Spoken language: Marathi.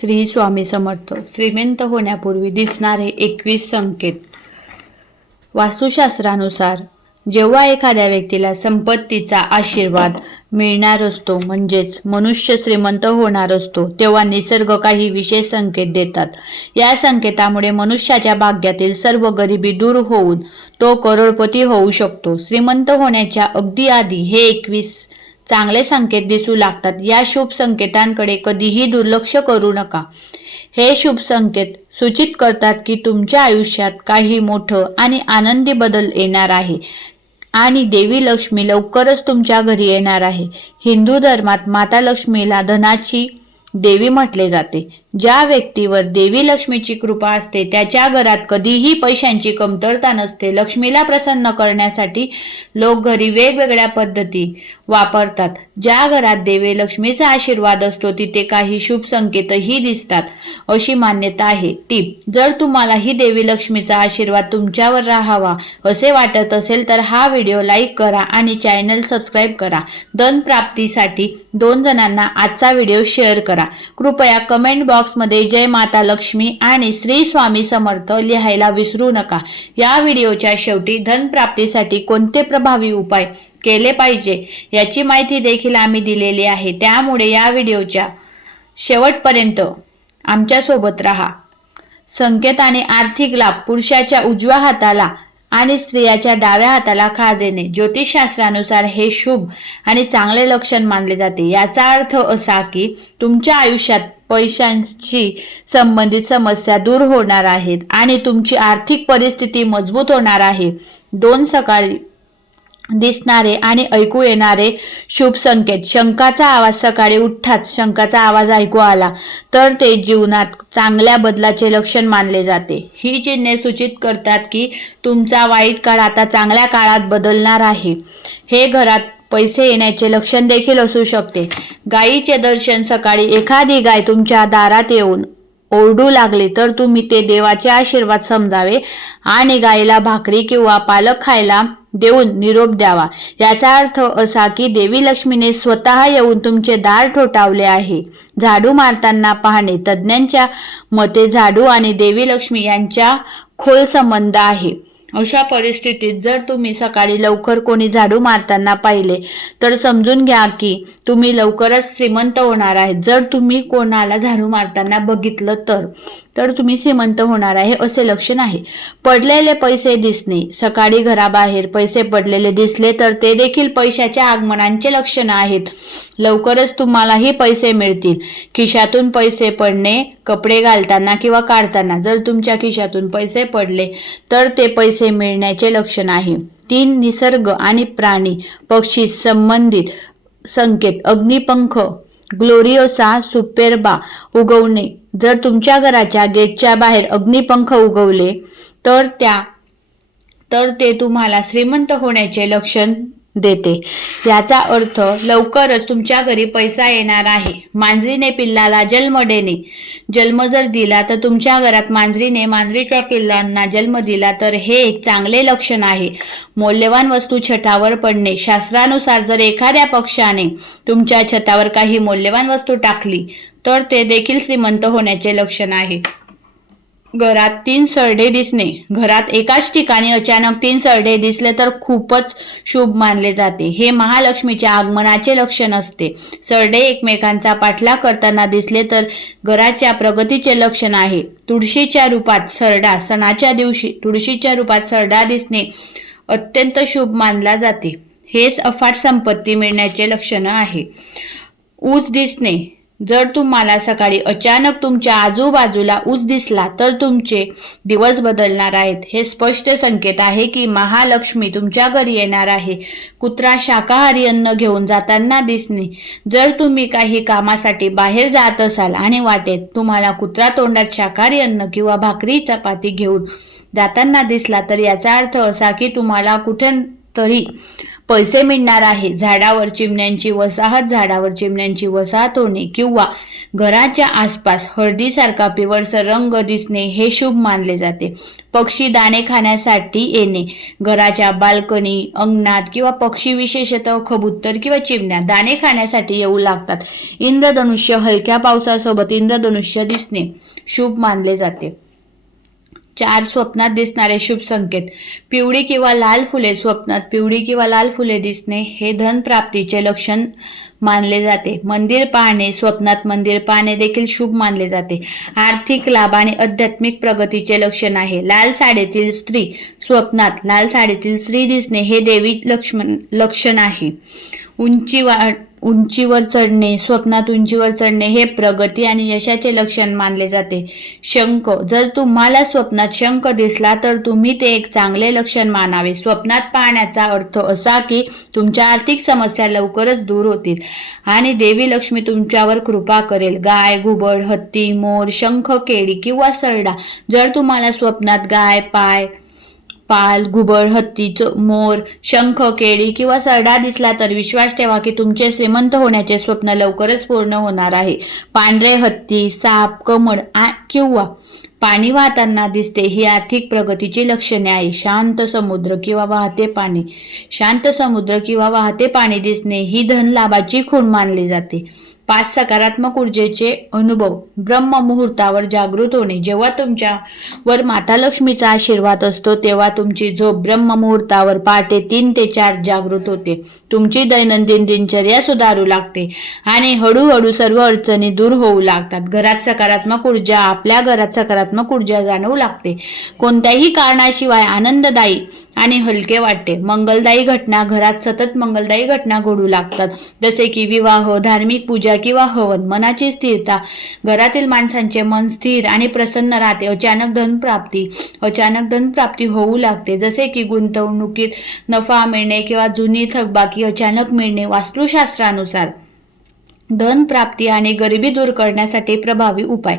श्री स्वामी समर्थ. श्रीमंत होण्यापूर्वी दिसणारे 21 संकेत. वास्तुशास्त्रानुसार जेव्हा एखाद्या व्यक्तीला संपत्तीचा आशीर्वाद मिळणार असतो, म्हणजेच मनुष्य श्रीमंत होणार असतो, तेव्हा निसर्ग काही विशेष संकेत देतात. या संकेतामुळे मनुष्याच्या भाग्यातील सर्व गरिबी दूर होऊन तो करोडपती होऊ शकतो. श्रीमंत होण्याच्या अगदी आधी हे 21 चांगले संकेत दिसू लागतात. या शुभ संकेतांकडे कधीही दुर्लक्ष करू नका. हे शुभ संकेत सूचित करतात की तुमच्या आयुष्यात काही मोठं आणि आनंदी बदल येणार आहे आणि देवी लक्ष्मी लवकरच तुमच्या घरी येणार आहे. हिंदू धर्मात माता लक्ष्मीला धनाची देवी म्हटले जाते. ज्या व्यक्तीवर देवी लक्ष्मीची कृपा असते त्याच्या घरात कधीही पैशांची कमतरता नसते. लक्ष्मीला प्रसन्न करण्यासाठी लोक घरी वेगवेगळ्या पद्धती वापरतात. ज्या घरात देवी लक्ष्मीचा आशीर्वाद असतो तिथे काही शुभ संकेतही दिसतात अशी मान्यता आहे. टिप: जर तुम्हाला ही देवी लक्ष्मीचा आशीर्वाद तुमच्यावर राहावा असे वाटत असेल तर हा व्हिडिओ लाईक करा आणि चॅनल सबस्क्राईब करा. धन प्राप्तीसाठी 2 जणांना आजचा व्हिडिओ शेअर करा. कृपया कमेंट बॉक्समध्ये जय माता लक्ष्मी आणि श्री स्वामी समर्थ लिहायला विसरू नका. या व्हिडिओच्या शेवटी धन प्राप्तीसाठी कोणते प्रभावी उपाय केले पाहिजे याची माहिती देखील आम्ही दिलेली आहे, त्यामुळे या व्हिडिओच्या शेवटपर्यंत आमच्या सोबत राहा. संकेत आणि आर्थिक लाभ. पुरुषाच्या उजव्या हाताला आणि स्त्रियाच्या डाव्या हाताला खाज येणे ज्योतिषशास्त्रानुसार हे शुभ आणि चांगले लक्षण मानले जाते. याचा अर्थ असा की तुमच्या आयुष्यात पैशांशी संबंधित समस्या दूर होणार आहेत आणि तुमची आर्थिक परिस्थिती मजबूत होणार आहे. 2 सकाळी दिसणारे आणि ऐकू येणारे शुभ संकेत. शंखाचा आवाज. सकाळी उठताच शंखाचा आवाज ऐकू आला तर ते जीवनात चांगल्या बदलाचे लक्षण मानले जाते. ही चिन्हे सूचित करतात की तुमचा वाईट काळ आता चांगल्या काळात बदलणार आहे. हे घरात पैसे येण्याचे लक्षण देखील असू शकते. गायीचे दर्शन. सकाळी एखादी गाय तुमच्या दारात येऊन ओरडू लागली तर तुम्ही ते देवाचे आशीर्वाद समजावे आणि गायीला भाकरी किंवा पालक खायला देऊन निरोप द्यावा. याचा अर्थ असा की देवी लक्ष्मीने स्वतः येऊन तुमचे दार ठोठावले आहे. झाडू मारताना पाहणे. तज्ज्ञांच्या मते झाडू आणि देवी लक्ष्मी यांचा खोल संबंध आहे. अशा परिस्थितीत जर तुम्ही सकाळी लवकर कोणी झाडू मारताना पाहिले तर समजून घ्या की तुम्ही लवकरच श्रीमंत होणार आहेत. जर तुम्ही कोणाला झाडू मारताना बघितलं तर तुम्ही श्रीमंत होणार आहे असे लक्षण आहे. पडलेले पैसे दिसणे. सकाळी घराबाहेर पैसे पडलेले दिसले तर ते देखील पैशाच्या आगमनाचे लक्षण आहेत. लवकरच तुम्हालाही पैसे मिळतील. खिशातून पैसे पडणे. कपडे घालताना किंवा काढताना जर तुमच्या खिशातून पैसे पडले तर ते पैसे मिळण्याचे लक्षण आहे. 3 निसर्ग आणि प्राणी पक्षी संबंधित संकेत. अग्निपंख ग्लोरियोसा सुपेर्बा उगवणे. जर तुमच्या घराच्या गेटच्या बाहेर अग्निपंख उगवले तर ते तुम्हाला श्रीमंत होण्याचे लक्षण देते. याचा अर्थ लवकरच तुमच्या घरी पैसा येणार आहे. मांजरीने पिल्लाला जन्म देणे. जन्म जर दिला तर तुमच्या घरात मांजरीच्या पिल्लांना जन्म दिला तर हे एक चांगले लक्षण आहे. मौल्यवान वस्तू छतावर पडणे. शास्त्रानुसार जर एखाद्या पक्षाने तुमच्या छतावर काही मौल्यवान वस्तू टाकली तर ते देखील श्रीमंत होण्याचे लक्षण आहे. घरात 3 सरडे दिसणे. घरात एकाच ठिकाणी अचानक 3 सरडे दिसले तर खूपच शुभ मानले जाते. हे महालक्ष्मीच्या आगमनाचे लक्षण असते. सरडे एकमेकांचा पाठलाग करताना दिसले तर घराच्या प्रगतीचे लक्षण आहे. तुळशीच्या रूपात सरडा. सणाच्या दिवशी तुळशीच्या रूपात सरडा दिसणे अत्यंत शुभ मानला जाते. हेच अफाट संपत्ती मिळण्याचे लक्षण आहे. ऊस दिसणे. जर तुम्हाला सकाळी अचानक तुमच्या आजूबाजूला ऊस दिसला तर तुमचे दिवस बदलणार आहेत. हे स्पष्ट संकेत आहे की महालक्ष्मी तुमच्या घरी येणार आहे. कुत्रा शाकाहारी अन्न घेऊन जाताना दिसणे. जर तुम्ही काही कामासाठी बाहेर जात असाल आणि वाटेत तुम्हाला कुत्रा तोंडात शाकाहारी अन्न किंवा भाकरी चपाती घेऊन जाताना दिसला तर याचा अर्थ असा की तुम्हाला कुठेतरी पैसे मिळणार आहे. झाडावर चिमण्यांची वसाहत होणे किंवा घराच्या आसपास हळदीसारखा पिवळसर रंग दिसणे हे शुभ मानले जाते. पक्षी दाणे खाण्यासाठी येणे, घराच्या बाल्कनी, अंगणात किंवा पक्षी विशेषतः कबूतर किंवा चिमण्या दाणे खाण्यासाठी येऊ लागतात. इंद्रधनुष्य, हलक्या पावसासोबत इंद्रधनुष्य दिसणे शुभ मानले जाते. 4 स्वप्नात दिसणारे शुभ संकेत. पिवळी किंवा लाल फुले. स्वप्नात पिवळी किंवा लाल फुले दिसणे हे धन प्राप्तीचे लक्षण मानले जाते. मंदिर पाहणे. स्वप्नात मंदिर पाहणे देखील शुभ मानले जाते. आर्थिक लाभ आणि आध्यात्मिक प्रगतीचे लक्षण आहे. लाल साडीतील स्त्री. स्वप्नात लाल साडीतील स्त्री दिसणे हे देवी लक्षण आहे. उंचीवर चढणे. स्वप्नात उंचीवर चढणे हे प्रगती आणि यशाचे लक्षण मानले जाते. शंख. जर तुम्हाला स्वप्नात शंख दिसला तर तुम्ही ते एक चांगले लक्षण मानावे. स्वप्नात पाहण्याचा अर्थ असा की तुमच्या आर्थिक समस्या लवकरच दूर होतील आणि देवी लक्ष्मी तुमच्यावर कृपा करेल. गाय, घुबड, हत्ती, मोर, शंख, केळी किंवा सरडा. जर तुम्हाला स्वप्नात गाय, पाल, घुबड, हत्ती, मोर, शंख, केळी किंवा सरडा दिसला तर विश्वास ठेवा की तुमचे श्रीमंत होण्याचे स्वप्न लवकरच पूर्ण होणार आहे. पांढरे हत्ती, साप, कमळ किंवा पाणी वाहताना दिसते ही आर्थिक प्रगतीची लक्षणे आहे. शांत समुद्र किंवा वाहते पाणी दिसणे ही धन लाभाची खूण मानली जाते. 5 सकारात्मक ऊर्जेचे अनुभव. ब्रह्म मुहूर्तावर जागृत होणे. जेव्हा तुमच्यावर माता लक्ष्मीचा आशीर्वाद असतो तेव्हा तुमची झोप ब्रह्म मुहूर्तावर पहाटे 3 ते 4 जागृत होते. तुमची दैनंदिन दिनचर्या सुधारू लागते आणि हळूहळू सर्व अडचणी दूर होऊ लागतात. आपल्या घरात सकारात्मक ऊर्जा जाणवू लागते. कोणत्याही कारणाशिवाय आनंददायी आणि हलके वाटते. मंगलदायी घटना. घरात सतत मंगलदायी घटना घडू लागतात, जसे की विवाह, धार्मिक पूजा किंवा हवन. मनाची स्थिरता. घरातील माणसांचे मन स्थिर आणि प्रसन्न राहते. अचानक धनप्राप्ती होऊ लागते, जसे की गुंतवणुकीत नफा मिळणे किंवा जुनी थकबाकी अचानक मिळणे. वास्तुशास्त्रानुसार धन प्राप्ती आणि गरिबी दूर करण्यासाठी प्रभावी उपाय.